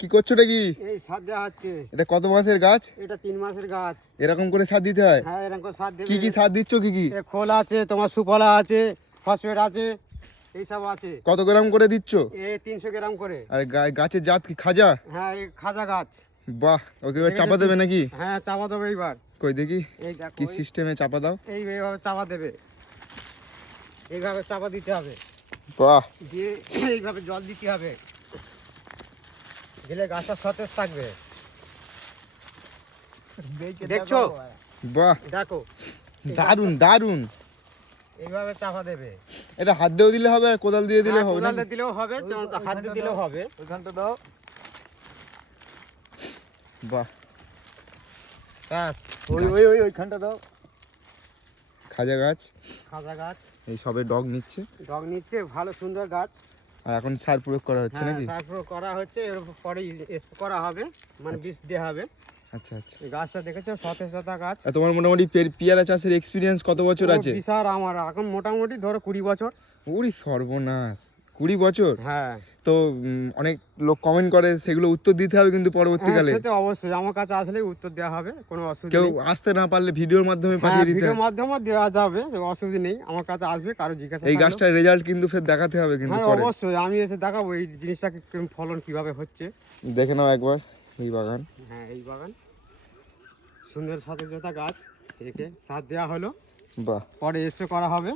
কি করছো এটা কি? এই সার দেওয়া হচ্ছে। এটা কত মাসের গাছ? এটা 3 মাসের গাছ। এরকম করে সার দিতে হয়? হ্যাঁ, এরকম করে সার দেবে। কি কি সার দিচ্ছ? কি কি? খোল আছে, তোমার সুফলা আছে, ফসফেট আছে, এইসব আছে। কত গ্রাম করে দিচ্ছ? 300 গ্রাম করে। আর গাছের জাত কি খাজা? হ্যাঁ, এই খাজা গাছ। বাহ, ওকে এবার চাপা দেবে নাকি? হ্যাঁ, চাপা দেবে এইবার। কই দেখি এই দেখো, কি সিস্টেমে চাপা দাও। এইভাবে চাপা দেবে, এইভাবে চাপা দিতে হবে। বাহ, দিয়ে এইভাবে জল দিতে হবে, দিলে গাছটা সতেজ থাকবে। দেখছো? বাহ, দেখো, দারুন দারুন। এইভাবে চাপা দেবে। এটা হাত দিয়েও দিলে হবে আর কোদাল দিয়ে দিলে হবে? কোদাল দিয়ে দিলেও হবে, হাত দিয়ে দিলেও হবে। ওইখানটা দাও। বাহ, ব্যাস, ওইখানটা দাও। খাজা গাছ, খাজা গাছ। এই সবে ডগ নিচ্ছে ডগ নিচ্ছে, ভালো সুন্দর গাছ। আর এখন সার প্রয়োগ করা হচ্ছে হ্যাঁ, নাকি? সার প্রয়োগ করা হচ্ছে, এর পরে স্প্রে করা হবে, মানে বীজ দেওয়া হবে। আচ্ছা আচ্ছা। এই গাছটা দেখেছো, সতেজতা গাছ। আর তোমার মোটামুটি পেয়ারা চাষের এক্সপিরিয়েন্স কত বছর আছে? বিশাল, আমার এখন মোটামুটি ধরো 20 বছর। ওরে সর্বনাশ, 20 বছর? হ্যাঁ, তো অনেক লোক কমেন্ট করে, সেগুলো উত্তর দিতে হবে কিন্তু পরবর্তীকালে। সেটা অবশ্যই আমার কাছে আসলে উত্তর দেওয়া হবে, কোনো অসুবিধা কেউ নেই। আসতে না পারলে ভিডিওর মাধ্যমে পাঠিয়ে দিতে ভিডিওর হবে। মাধ্যমে দেওয়া যাবে, অসুবিধা নেই। আমার কাছে আসবে, কারো জিজ্ঞাসা এই থাকলেও। গাছটার রেজাল্ট কিন্তু ফের দেখাতে হবে কিন্তু হ্যাঁ, পরে। অবশ্যই আমি এসে দেখাবো এই জিনিসটাকে ফলন কিভাবে হচ্ছে। দেখে নাও একবার এই বাগান। হ্যাঁ, এই বাগান সুন্দর সতেজতা গাছ, একে সার দেওয়া হলো, বাহ, পরে স্প্রে করা হবে।